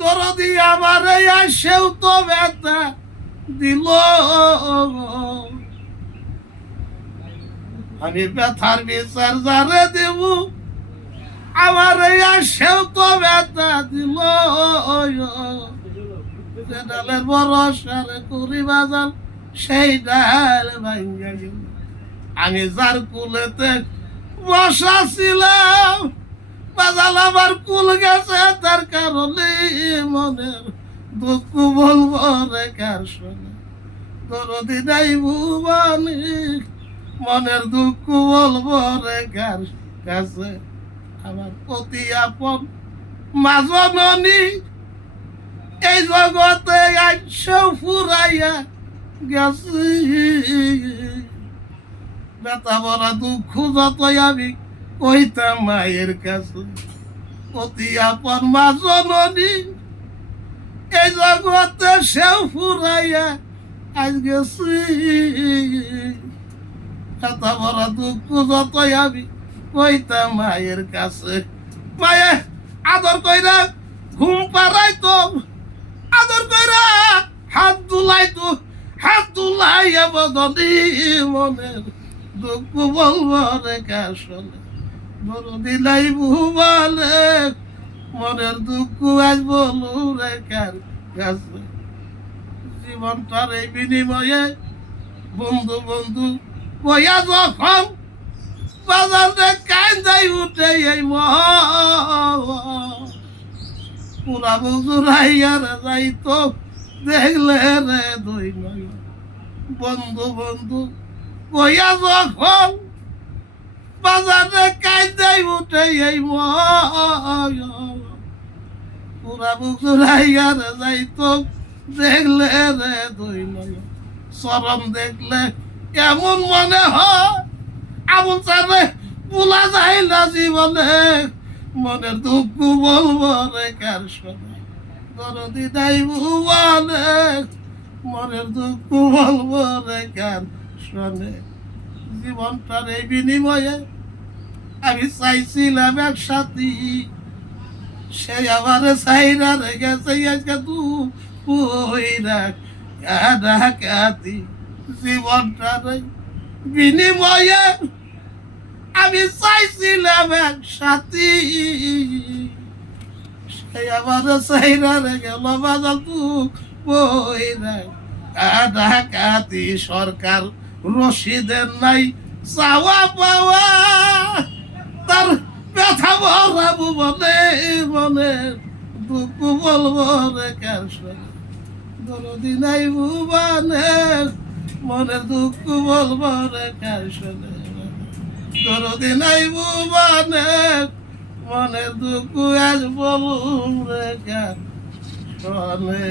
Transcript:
দরদি আমার সেও তো ব্যথা দিল, আমি ব্যথার বিচার যারে দেব, আমার সেও তো ব্যথা দিল। যে ডালের বরসারে করি বাজাল সেই ডাল ভাঙ্গা গেল। আমি যার কুলেতে বসা ছিলাম, বাজাল আমার কুল গেছে, তার কারণে মনের দুঃখ বলবো রে কার শোনে। দরদি নাই ভুবনে, মনের দুঃখ বলবো রে কার কাছে। আমার অতি আপন মা জননী এই জগতে আইসো ফুরাইয়া গেছি। ব্যথা ভরা দুঃখ যতই আমি কইতাম মায়ের কাছে। অতি আপন মা জননী এই জগতে সেও ফুরাইয়া আজ গেছি। ব্যথা ভরা দুঃখ যতই আমি কইতাম মায়ের কাছে। মায়ে আদর কইরা ঘুম পাড়াইতো, আদর কইরা হাত দুলাইতো, হাত দুলাইয়া বদনি মনের দুঃখ বলবো রে কার শোনে। দরদি নাই ভুবনে, মনের দুঃখ আজ বলু রে কার কাছে। জীবনটার এই বিনিময়ে বন্ধু বন্ধু কইয়া যখন বাজারে কান্দাই উঠে এই পুরা বুঝুরাইয়া রে যাইতো দেখলে রে দুই নয়। বন্ধু বন্ধু কইয়া যখন বাজারে কান্দাই উঠে এই পুরা বুঝুরাইয়া রে যাইতো দেখলে রে দুই নয়। চরম দেখলে এমন মনে হয় আমন চারে ভোলা যায় না জীবনে, মনের দুঃখ বলবো রে কার শোনে। দরদি নাই ভুবনে, মনের দুঃখ বলবো রে কার শোনে। জীবনটার এই বিনিময়ে আমি চাইছিলাম এক সাথী, সে আমার চাইরা রে গেছে আজকে ডাকাতি। জীবনটার বিনিময়ে আমি চাইছিলাম এক সাথী, সে আমার চাইরা রে গেল বাজাল ডাকাতি। সরকার রশিদের নাই চাওয়া পাওয়া, তার ব্যথা ভরাবো বলে মনে দুঃখ বলবো রে কার শোনে। দরদি নাই ভুবনে, মনের দুঃখ বলবো রে কার শোনে। দরদি নাই ভুবনে, মনের দুঃখ আজ বলু রে কার শোনে।